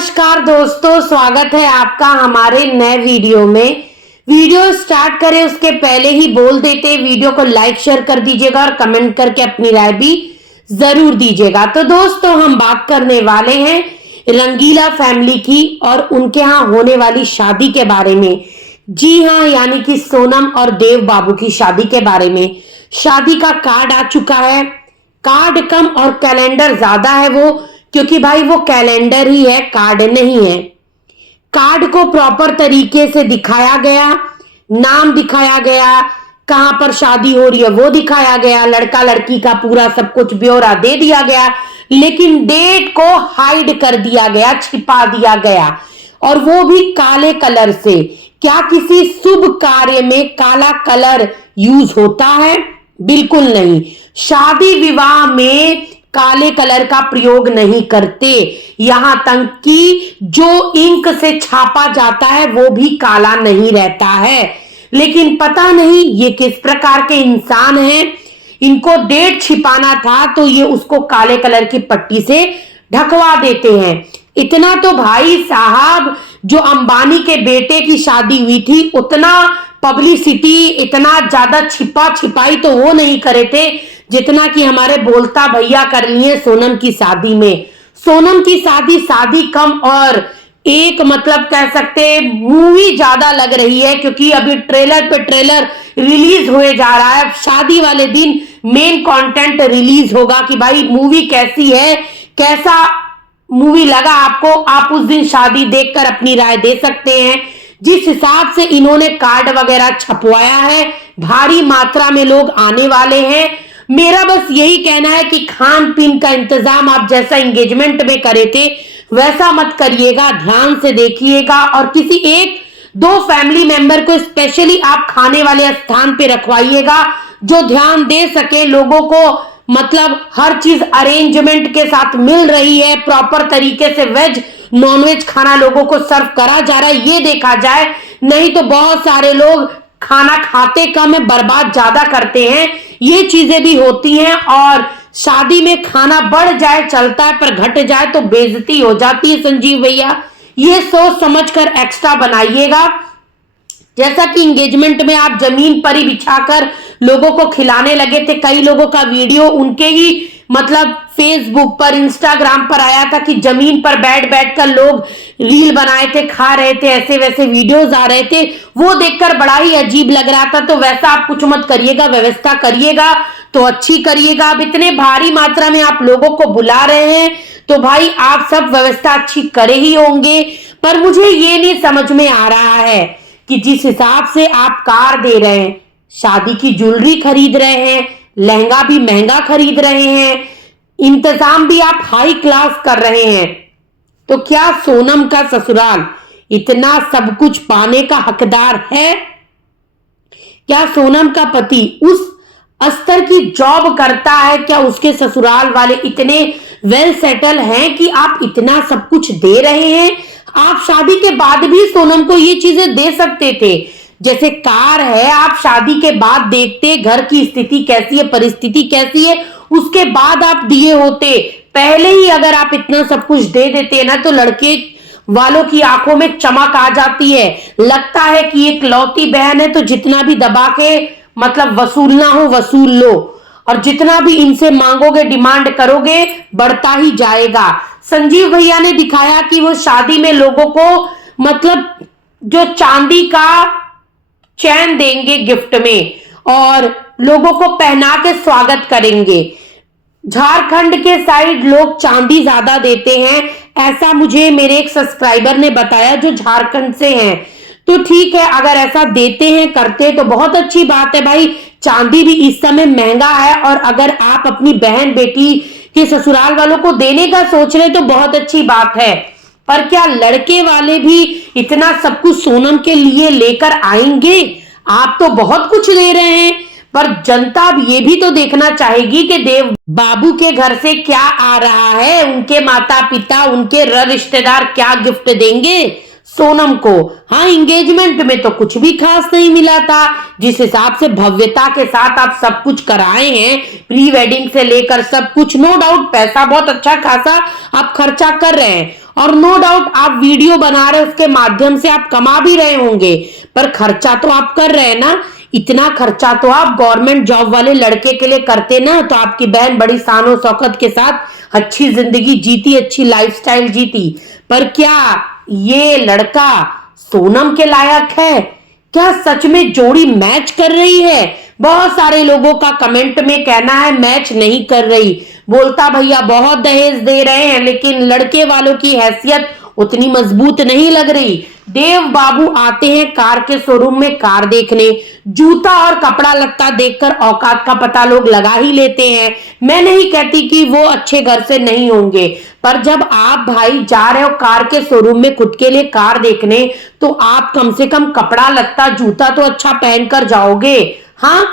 नमस्कार दोस्तों, स्वागत है आपका हमारे नए वीडियो में। वीडियो स्टार्ट करें उसके पहले ही बोल देते, वीडियो को लाइक शेयर कर दीजिएगा और कमेंट करके अपनी राय भी जरूर दीजिएगा। तो दोस्तों, हम बात करने वाले हैं रंगीला फैमिली की और उनके यहाँ होने वाली शादी के बारे में। जी हाँ, यानी कि सोनम और देव बाबू की शादी के बारे में। शादी का कार्ड आ चुका है। कार्ड कम और कैलेंडर ज्यादा है वो, क्योंकि भाई वो कैलेंडर ही है, कार्ड नहीं है। कार्ड को प्रॉपर तरीके से दिखाया गया, नाम दिखाया गया, कहां पर शादी हो रही है वो दिखाया गया, लड़का लड़की का पूरा सब कुछ ब्यौरा दे दिया गया, लेकिन डेट को हाइड कर दिया गया, छिपा दिया गया, और वो भी काले कलर से। क्या किसी शुभ कार्य में काला कलर यूज होता है? बिल्कुल नहीं। शादी विवाह में काले कलर का प्रयोग नहीं करते। यहां तक कि जो इंक से छापा जाता है वो भी काला नहीं रहता है। लेकिन पता नहीं ये किस प्रकार के इंसान हैं, इनको डेट छिपाना था तो ये उसको काले कलर की पट्टी से ढकवा देते हैं। इतना तो भाई साहब, जो अंबानी के बेटे की शादी हुई थी, उतना पब्लिसिटी, इतना ज्यादा छिपा छिपाई तो वो नहीं करे थे जितना कि हमारे बोलता भैया कर लिए सोनम की शादी में। सोनम की शादी कम और एक मतलब कह सकते मूवी ज्यादा लग रही है, क्योंकि अभी ट्रेलर पे ट्रेलर रिलीज हुए जा रहा है। शादी वाले दिन मेन कंटेंट रिलीज होगा कि भाई मूवी कैसी है, कैसा मूवी लगा आपको। आप उस दिन शादी देखकर अपनी राय दे सकते हैं। जिस हिसाब से इन्होंने कार्ड वगैरह छपवाया है, भारी मात्रा में लोग आने वाले हैं। मेरा बस यही कहना है कि खान पीन का इंतजाम आप जैसा एंगेजमेंट में करे थे वैसा मत करिएगा, ध्यान से देखिएगा, और किसी एक दो फैमिली मेंबर को स्पेशली आप खाने वाले स्थान पे रखवाइएगा, जो ध्यान दे सके लोगों को। मतलब हर चीज अरेंजमेंट के साथ मिल रही है, प्रॉपर तरीके से वेज नॉनवेज खाना लोगों को सर्व करा जा रहा है, ये देखा जाए। नहीं तो बहुत सारे लोग खाना खाते कम है, बर्बाद ज्यादा करते हैं, ये चीजें भी होती हैं। और शादी में खाना बढ़ जाए चलता है, पर घट जाए तो बेइज्जती हो जाती है। संजीव भैया, ये सोच समझकर एक्स्ट्रा बनाइएगा। जैसा कि एंगेजमेंट में आप जमीन पर ही बिछाकर लोगों को खिलाने लगे थे, कई लोगों का वीडियो उनके ही मतलब फेसबुक पर, इंस्टाग्राम पर आया था कि जमीन पर बैठ बैठकर लोग रील बनाए थे, खा रहे थे, ऐसे वैसे वीडियोस आ रहे थे, वो देखकर बड़ा ही अजीब लग रहा था। तो वैसा आप कुछ मत करिएगा, व्यवस्था करिएगा तो अच्छी करिएगा। अब इतने भारी मात्रा में आप लोगों को बुला रहे हैं तो भाई आप सब व्यवस्था अच्छी करे ही होंगे। पर मुझे ये नहीं समझ में आ रहा है कि जिस हिसाब से आप कार दे रहे हैं, शादी की ज्वेलरी खरीद रहे हैं, लहंगा भी महंगा खरीद रहे हैं, इंतजाम भी आप हाई क्लास कर रहे हैं, तो क्या सोनम का ससुराल इतना सब कुछ पाने का हकदार है? क्या सोनम का पति उस स्तर की जॉब करता है? क्या उसके ससुराल वाले इतने वेल सेटल हैं कि आप इतना सब कुछ दे रहे हैं? आप शादी के बाद भी सोनम को ये चीजें दे सकते थे। जैसे कार है, आप शादी के बाद देखते घर की स्थिति कैसी है, परिस्थिति कैसी है, उसके बाद आप दिए होते। पहले ही अगर आप इतना सब कुछ दे देते ना, तो लड़के वालों की आंखों में चमक आ जाती है। लगता है कि एक लौती बहन है तो जितना भी दबा के मतलब वसूलना हो वसूल लो, और जितना भी इनसे मांगोगे, डिमांड करोगे, बढ़ता ही जाएगा। संजीव भैया ने दिखाया कि वो शादी में लोगों को मतलब जो चांदी का चैन देंगे गिफ्ट में और लोगों को पहना के स्वागत करेंगे। झारखंड के साइड लोग चांदी ज्यादा देते हैं, ऐसा मुझे मेरे एक सब्सक्राइबर ने बताया जो झारखंड से हैं। तो ठीक है, अगर ऐसा देते हैं, करते हैं तो बहुत अच्छी बात है भाई। चांदी भी इस समय महंगा है, और अगर आप अपनी बहन बेटी के ससुराल वालों को देने का सोच रहे तो बहुत अच्छी बात है। पर क्या लड़के वाले भी इतना सब कुछ सोनम के लिए लेकर आएंगे? आप तो बहुत कुछ ले रहे हैं, पर जनता अब ये भी तो देखना चाहेगी कि देव बाबू के घर से क्या आ रहा है, उनके माता पिता, उनके रिश्तेदार क्या गिफ्ट देंगे सोनम को। हाँ, एंगेजमेंट में तो कुछ भी खास नहीं मिला था। जिस हिसाब से भव्यता के साथ आप सब कुछ कराए हैं, प्री वेडिंग से लेकर सब कुछ, नो डाउट पैसा बहुत अच्छा खासा आप खर्चा कर रहे हैं। और नो डाउट आप वीडियो बना रहे, उसके माध्यम से आप कमा भी रहे होंगे, पर खर्चा तो आप कर रहे हैं ना। इतना खर्चा तो आप गवर्नमेंट जॉब वाले लड़के के लिए करते ना, तो आपकी बहन बड़ी शान शौकत के साथ अच्छी जिंदगी जीती, अच्छी लाइफस्टाइल जीती। पर क्या ये लड़का सोनम के लायक है? क्या सच में जोड़ी मैच कर रही है? बहुत सारे लोगों का कमेंट में कहना है मैच नहीं कर रही। बोलता भैया बहुत दहेज दे रहे हैं, लेकिन लड़के वालों की हैसियत उतनी मजबूत नहीं लग रही। देव बाबू आते हैं कार के शोरूम में कार देखने, जूता और कपड़ा लत्ता देखकर औकात का पता लोग लगा ही लेते हैं। मैं नहीं कहती कि वो अच्छे घर से नहीं होंगे, पर जब आप भाई जा रहे हो कार के शोरूम में खुद के लिए कार देखने, तो आप कम से कम कपड़ा लत्ता जूता तो अच्छा पहनकर जाओगे। हाँ,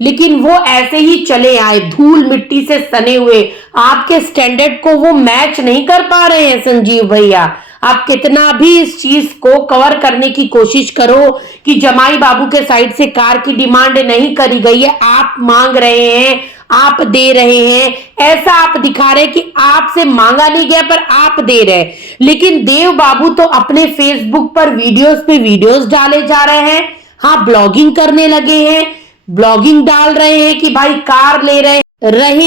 लेकिन वो ऐसे ही चले आए धूल मिट्टी से सने हुए। आपके स्टैंडर्ड को वो मैच नहीं कर पा रहे हैं संजीव भैया। आप कितना भी इस चीज को कवर करने की कोशिश करो कि जमाई बाबू के साइड से कार की डिमांड नहीं करी गई है, आप मांग रहे हैं, आप दे रहे हैं, ऐसा आप दिखा रहे कि आपसे मांगा नहीं गया पर आप दे रहे। लेकिन देव बाबू तो अपने फेसबुक पर वीडियोस पे वीडियोस डाले जा रहे हैं। हाँ, ब्लॉगिंग करने लगे हैं, ब्लॉगिंग डाल रहे हैं कि भाई कार ले रहे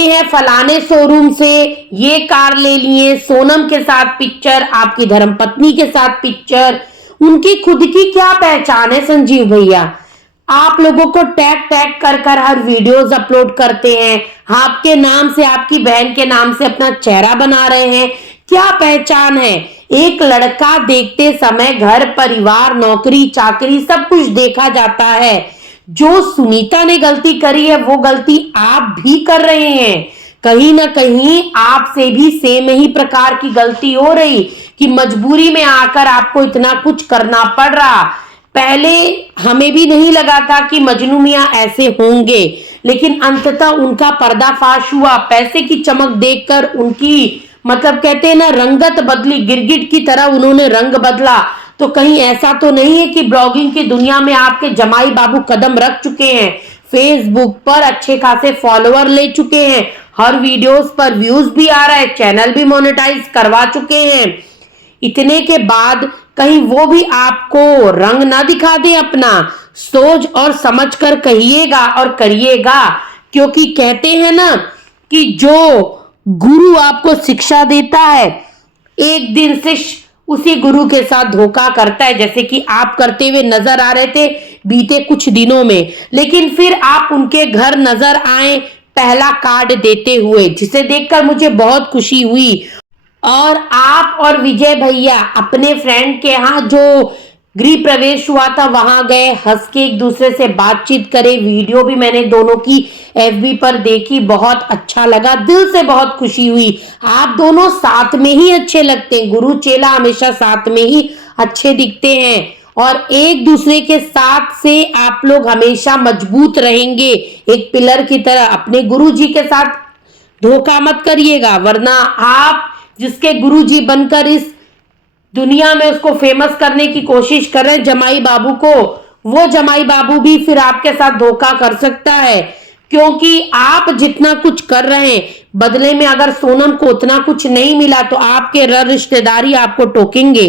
हैं फलाने शोरूम से, ये कार ले लिए, सोनम के साथ पिक्चर, आपकी धर्मपत्नी के साथ पिक्चर। उनकी खुद की क्या पहचान है संजीव भैया? आप लोगों को टैग टैग कर कर हर वीडियोस अपलोड करते हैं, आपके नाम से, आपकी बहन के नाम से अपना चेहरा बना रहे हैं। क्या पहचान है? एक लड़का देखते समय घर परिवार नौकरी चाकरी सब कुछ देखा जाता है। जो सुनीता ने गलती करी है वो गलती आप भी कर रहे हैं। कहीं ना कहीं आपसे भी सेम ही प्रकार की गलती हो रही कि मजबूरी में आकर आपको इतना कुछ करना पड़ रहा। पहले हमें भी नहीं लगा था कि मजनू मियां ऐसे होंगे, लेकिन अंततः उनका पर्दाफाश हुआ। पैसे की चमक देखकर उनकी मतलब कहते हैं ना रंगत बदली, गिरगिट की तरह उन्होंने रंग बदला। तो कहीं ऐसा तो नहीं है कि ब्लॉगिंग की दुनिया में आपके जमाई बाबू कदम रख चुके हैं, फेसबुक पर अच्छे खासे फॉलोअर ले चुके हैं, हर वीडियोस पर व्यूज भी आ रहा है, चैनल भी मोनेटाइज करवा चुके हैं। इतने के बाद कहीं वो भी आपको रंग ना दिखा दे अपना? सोच और समझ कर कहिएगा और करिएगा, क्योंकि कहते हैं ना कि जो गुरु आपको शिक्षा देता है एक दिन से उसी गुरु के साथ धोखा करता है, जैसे कि आप करते हुए नजर आ रहे थे बीते कुछ दिनों में। लेकिन फिर आप उनके घर नजर आए पहला कार्ड देते हुए, जिसे देखकर मुझे बहुत खुशी हुई। और आप और विजय भैया अपने फ्रेंड के यहाँ जो गृह प्रवेश हुआ था वहां गए, हंस के एक दूसरे से बातचीत करे। वीडियो भी मैंने दोनों की एफबी पर देखी, बहुत अच्छा लगा, दिल से बहुत खुशी हुई। आप दोनों साथ में ही अच्छे लगते हैं, गुरु चेला हमेशा साथ में ही अच्छे दिखते हैं और एक दूसरे के साथ से आप लोग हमेशा मजबूत रहेंगे एक पिलर की तरह। अपने गुरु जी के साथ धोखा मत करिएगा, वरना आप जिसके गुरु जी बनकर इस दुनिया में उसको फेमस करने की कोशिश कर रहे हैं जमाई बाबू को, वो जमाई बाबू भी फिर आपके साथ धोखा कर सकता है। क्योंकि आप जितना कुछ कर रहे हैं बदले में अगर सोनम को उतना कुछ नहीं मिला तो आपके रिश्तेदारी आपको टोकेंगे।